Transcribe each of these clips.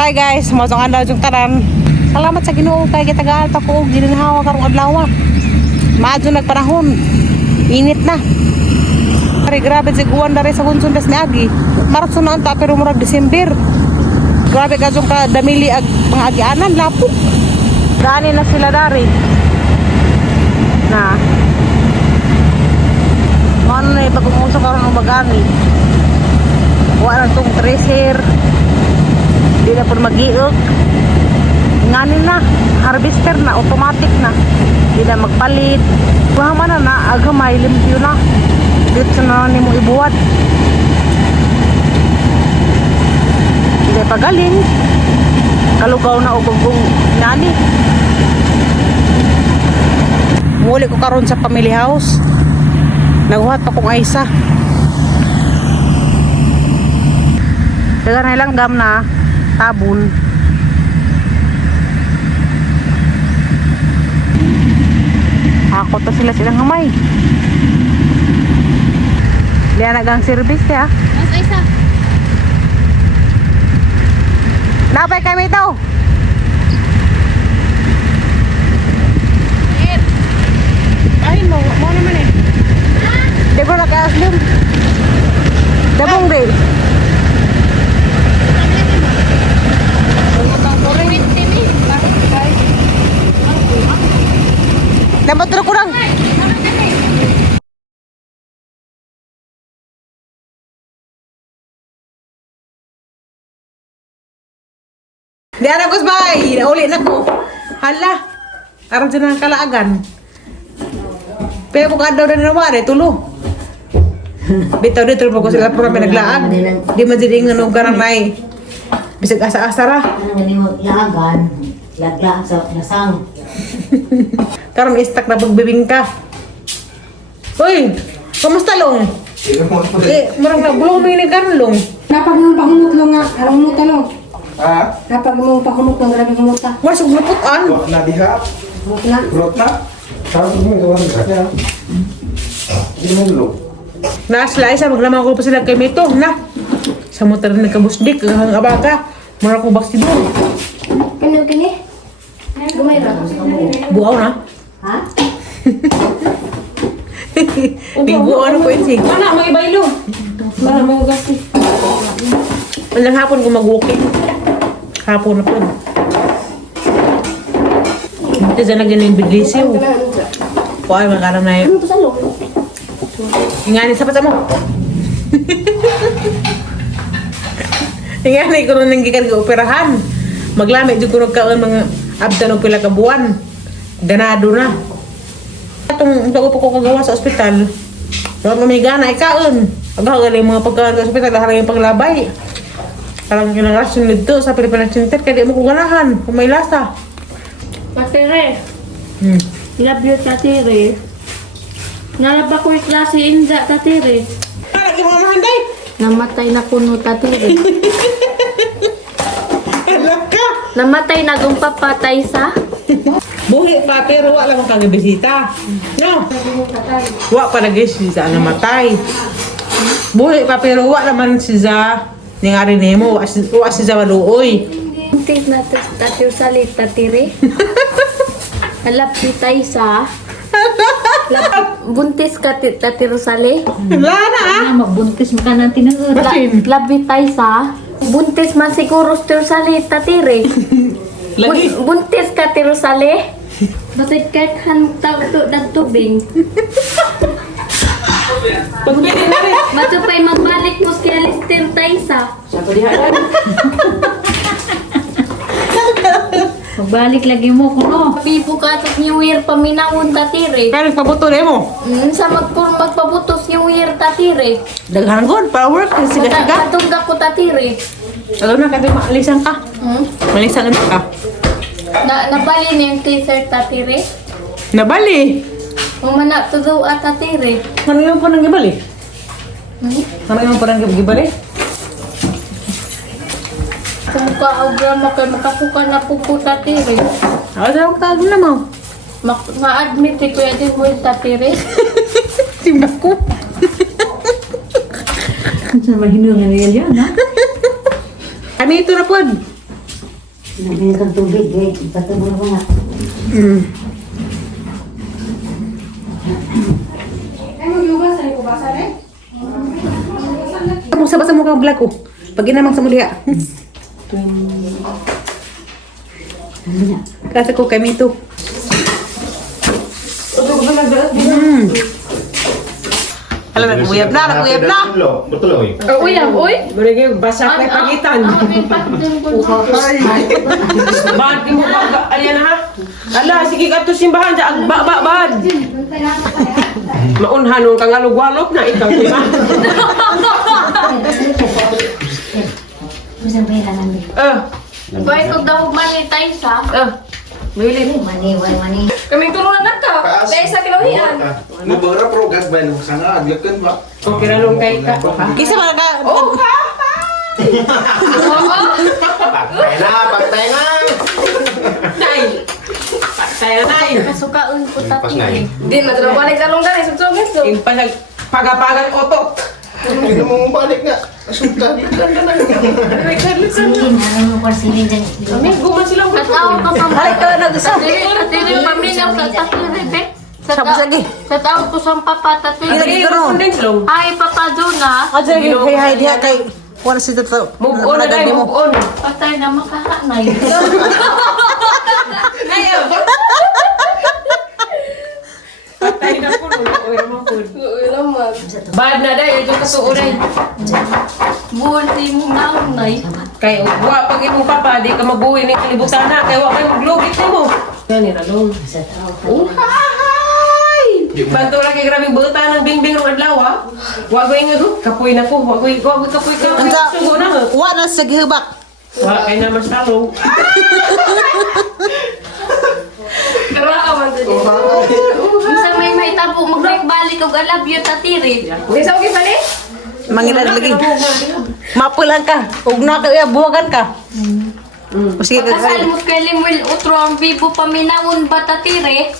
Hi guys, motong adlaw jung tanan. Salamat sa Ginoo kay gitagaan ta ko og ginhawa karong adlaw. Maadto nagpanahon. Init na. Pare grabe sig uwan dare sa Gonsundas ni Agi. Marso na anta pero murag December. Grabe ka jung ka damili ag mga agianan lapo. Gani na sila dari. Na. Ano na ipag-umusok karon og magani. Wala tong tracer. Di na po mag-iog. Nganin na, harvester na, automatic na. Di na magpalit. Kuha man na, agamay, limpyo na. Dito na ni mo ibuhat. Di na pagaling. Kalugaw na o gugong nani. Muli ko karon sa family house. Naguhat pa kong Aisa. Dagan na lang gam na. Tabon. Ako to sila silang hamay. Liya nagang service ya. Mas isa. Napay kami ito. Ay mo naman eh. Di ko naka-aslim. Dabong day. Dapat terus kurang. Di ana Gus bay, uli na ko. Hala. Aron dyan ang kalaagan. Pero kung adaw na nawari, tulo. Bitaw dito po ko sila pura pinaglaag. Di man dili nga garang nay. Bisag asa-asa ra. Ang galimot laagan, laglaan sa nasang. Karon istak na pagbibingka. Hoy, kamusta long? Murang na bulong ni Carlong. Napag mong pahumot lo nga, arang mo tanong. Ah, Napag mong pahumot lo, grabe mo ta. Masuk luputan. wak na diha. Humot na. Grot na. Sabi mo yung gawan ka. Hindi mo lo. Naasla isa maglamang ko pa sila kay Mito na. Sa motor na kabusdik ang abaka. Mura ko baksidor. Kani? Gumay ra. Buaw na. Ha? Buaw na po yun. Mana mo ibaylo? Mana mo gasti? Walang hapon ko mag-walking. Hapon na po. Ito dyan nagyan yung bidlisiw. Kuha yung makaram na yun. Ano to sa lo? Ingani sa pata mo. Ingani ko nung nanggikan ka operahan. Maglamit dyan ko nagkaon mga abdan o pila ka buwan. Ganado na. Itong bago po ko kagawa sa ospital. Dapat may gana, ikaon. Agaw-galing mga pagkaon sa ospital, harang yung paglabay. Parang kinangrasyon nito sa Pilipinas Center, kaya di mo ko ganahan kung may lasa. Tatire. Hmm. Love you, tatire. Nalaba ko yung klase inda, tatire. Lagi mo mahanday! Namatay na kuno, tatire. Alam ka! Namatay na gumpapatay sa. Buhi pa, pero wala mong kagabisita. No? Wa pa lagi siya namatay. Buhi pa, pero wala man siya ningari nemo. Wa siya maluoy. Buntis na tatyo salit, tatire. Alapitay sa. Buntis ka tatiro sali. Wala na ah! Magbuntis mo ka natin ng Basin. labitay sa. Buntis man siguro tiro sali, tatire. Lagi. Buntis ka tiro sali. Bakit kahit nagtubing? Pagpili na rin. Matupay magbalik mo kay Alistair Taysa. Magbalik lagi mo kuno. Pipo ka at New Year paminawon tatire. Kaya nagpabuto na mo. Sa magpabutos New Year tatire. Daghan god, para work. Siga-siga. Katungga ko tatire. Alam na, kasi maalisan ka. Malisan ka. Nabali niya yung t-shirt tatire. Nabali. Umana to daw at tatire. Ano yung parang gibali? Ano yung parang gibali? Kumuka o drama kay makasuka na po po tatire. Ako sa tawag na mo. Ma-admit ko yan mo yung tatire. Timbak ko. Sa mahinungan niya yan, ha? Kami ito na po. Nabili kang tubig, eh. Patubol ko nga. Basa-basa mo kang vlog ko. Pag inamang sa mulia. Kasi ko kami ito. Alam na, naguyab na. Betul oi. Uy, uy. Mereka basa kay pagitan. Bad mo ba? Ayan ha. Ala, sige ka to simbahan sa bad. Maunhanon kang alugwalok na ikaw, di ba? Masang pera namin. Boy, kung daw manitay sa. Bili. Mani. Kaming turunan na ka. Dahil sa kinawian. Mubara pro gas ba nung sana agyakan ba? Okay na nung kay ka. Kisa mga ka... Patay na! Nay! Patay na, nay! Kasukaon po Pas na eh. Di, matulog balik ka lang ganit. Sumsugin so. Yung pagapagan otot. Hindi mo balik nga. Asunta, di ka na Sige, naroon mo kwa sige dyan. Kami, guman silang Katawa ka pa. Balik ka na gusto. Tatiri pamilya sa tatiri, be. Sabi sige. Sa tao ko sa papa tatiri. Ilagay ko no. Kondensong. Ay, papa Jona. Aja lagi hay diha kay wala si tato. Move on na tayo, move on. Patay na makahanay. Ngayon! Patay na po, uy, mo po. Bad na dahil, ito kasuo dahil. Buti mo naunay. Kaya, wa pag imong papa, di ka mabuhay ng kalibutan na. Kaya, wa kayo maglugit na mo. Yan, niralong. Sa tao ka. Uhay! Banto lang kay grabe buta ng bingbing ng adlaw, ha? Wa ko ingod, kapoy na ko. Wa ko kapoy ka. Anta, Sugo na, ha? wa na sa gihubak. Wa kayo na mas talong. Kara ka man dito. Isa may tabo, magbalik-balik og alab yun tatiri. Isa okay pa ni? Mangilag lagi. Mapulan ka. Ug na ka buwagan ka. Sige ka. Kasal mo kay Limwil utro ang bibo paminawon ba tatiri?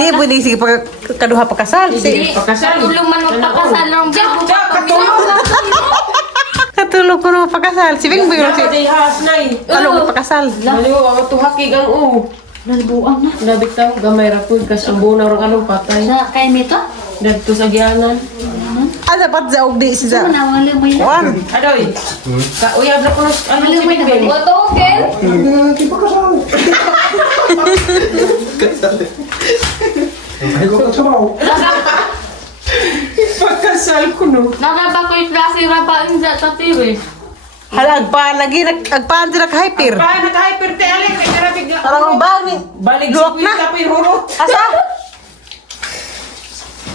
Di pwede sige pag kaduha pa kasal. Di, Pakasal. katulong man magpakasal ang bibo paminawon. Katulog ko na pakasal. Si Bing Bing si. Nakajay has, nay. Ano pakasal? Lalo, ako tuhakig ang Nalbuang na. Labik tayo, gamay rapod, kas ang buong orang anong patay. Sa kay Mito? Dagto sa gianan. Ada pat sa ugdi siya. Nawali mo yan. Wan. Adoy, kauyab na ko ng ano si Bingbing. Wato, Ken? Hindi pa kasal. Ay, ko kasabaw. Pagkasal ko no. Nakaba ko yung klase rabaan sa tatiri. Halag pa lagi agpaan sila hyper. Pa, naka-hyper te alin, kay karabig na. Parang bang ni. Balik Luwak si na. Kuya Kapoy Hurot. Asa?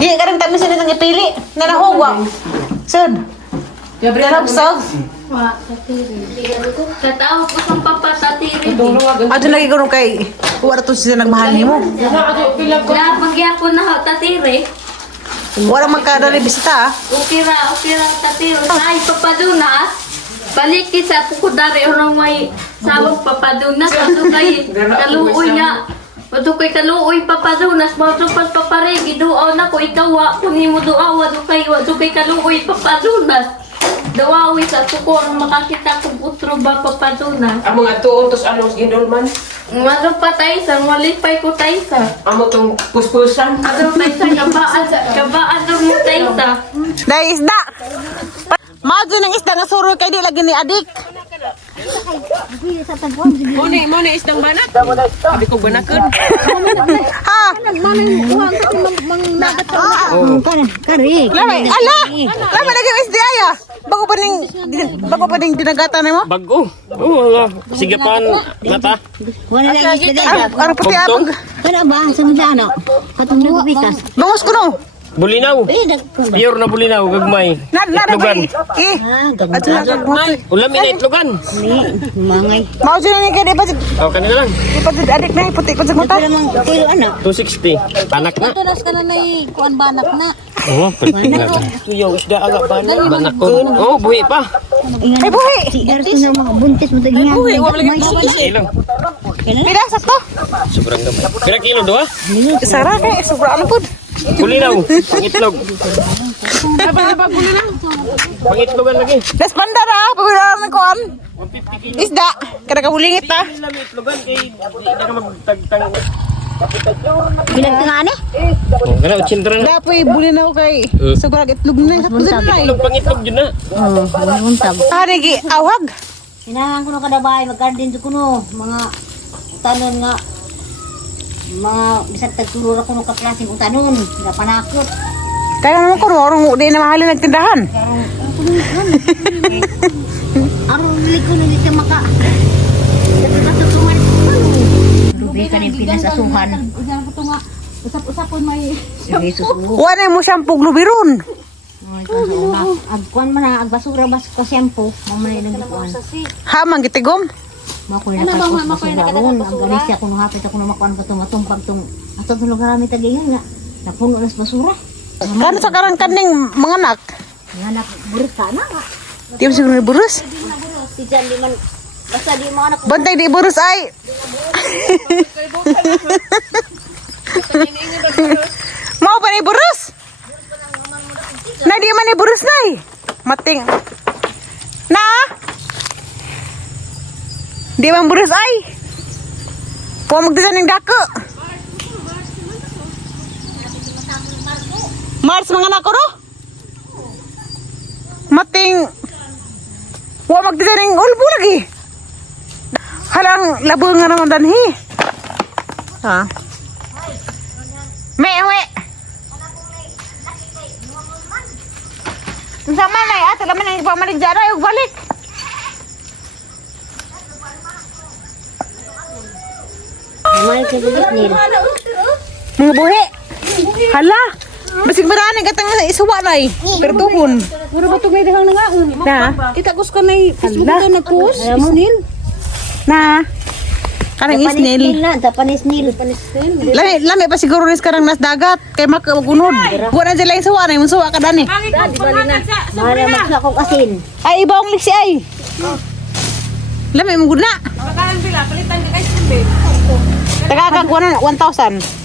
Di ka rin tamis nitang ipili. Nanahugwa. Sud. Gabriela, Nagsag. Wa, tatiri. Katawag ko sa papa tatiri. tulong agad. Ato lagi ko nung kay. Wala to siya nagmahal ni mo. Ato, pilag ko. Kaya pagyapon na tatiri. Wala man ka dali bisita. Ukira tatiri. Ay, papadunas. Balik sa pukudari orang may sabog papadunas. Ato kay kaluoy na. Ato kay kaluoy papadunas. Ato pas paparegi. Duaw na ko ikaw. Kunin mo duaw. Ato kay kaluoy papadunas. Dawawi sa tukor makakita ko butro ba papadunas. Ang mga tuon, tos anong gindulman. Ano pa tayo sa walipay ko tayo sa. Amo tong puspusan. Ano tayo sa kabaan mo tayo sa. Dahil isda. Majo ng isda nga suro kay di lagi ni adik. Muna isdang banat. Sabi ko banakon. Ha? Kari. Lamay. Ala! Lamay lagi ng isda aya. Bago pa ning dinagatan mo? Bago. Oo, sige pan nata. Wala lang isda. Ang puti apag. Kana ba? Sa mga ano? Katong nagpikas. Bungos ko no. Bulinaw. Pure na bulinaw gagmay. Nada ba? Itlogan. Eh. Ato na gagmay. Ulam ina itlogan. Mangay. Majo na ni kay di pa Oh, kanila lang. adik na puti ko sa mata. Namang kilo ano? 260. Anak na. Tunas ka na kuan banak na. Oo, pwede na. Tuyaw isda aga pa na. Banakon. Oh, buhi pa. Ay buhi. Sigar ko na mga buntis mo tayo niya. Uy, wala lagi Kilo. Pila sakto. Sobrang gamay. Pira kilo doa? Sara kay sobra ano pud. Bulinaw. Pangitlog. Pangitlogan lagi. Des banda ra, pagbilaan ng kuan. 150 Isda. Kada ka bulingit ta. Lamit lugan kay di ka magtagtang. Binagtingan eh. Oh, kana chindra na. Dapoy buli na ko kay sa gurag itlog na sa pusan na. Itlog pangitlog yun na. Untag. Hari gi awag. Hinahangan ko no kada bahay, mag-garden ko no. Mga tanon nga. Mga bisag tagtulura ko no kaklaseng utanon. Nga panakot. Kaya naman ko orong di na mahali nagtindahan. Araw nili ko no dito maka. Lubi ka rin pinasasuhan. Ugan ko to nga. Usap-usapon may Jesus mo. Wala mo siyang puglubiron. Agkuan man ang agbasura bas ko siyempo. Mamay nang gikuan. Hamang gitigom. Makoy na kapos basura ron. Ang galis ako nung hapit ako namakuan ko tumatumpag tung ato tulog rami tagayon nga. Napuno nas basura. Kano sa karang kaning mga anak? Nga nak burit ka na nga. Di mo siguro burus. Si Jan di man basta di mga anak Bantay di burus ay. Mau pa ni burus? Na di man ni burus nay. Mating. Na? Di man burus ay. Puwa magdisan ng dako. Mars mga anak ko no? Mating. Wa magdisan ng ulbo lagi. Halang labong nga naman danhi. Ha? Mewe. Sama na ya, ato laman ang pamalig jara yung balik. May kagulit nil. Mga buhi. Hala. Basig marani katang isuwa na eh. Pero tuhon. Puro ba itong may dihang nangaon? Na? Itagos ka na Facebook ka nag-post. Isnil. Na? Kanang isnil. na, Japanese nil. Lami pa siguro rin karang nas dagat. Kay makagunod. Buwan na sila isuwa na. Yung suwa ka dani. Mara magsakok asin. Ay, iba ang liksi ay. Lami mo guna. Pagkain bila, palitan ka kay Simbe. Taga ka 1,000.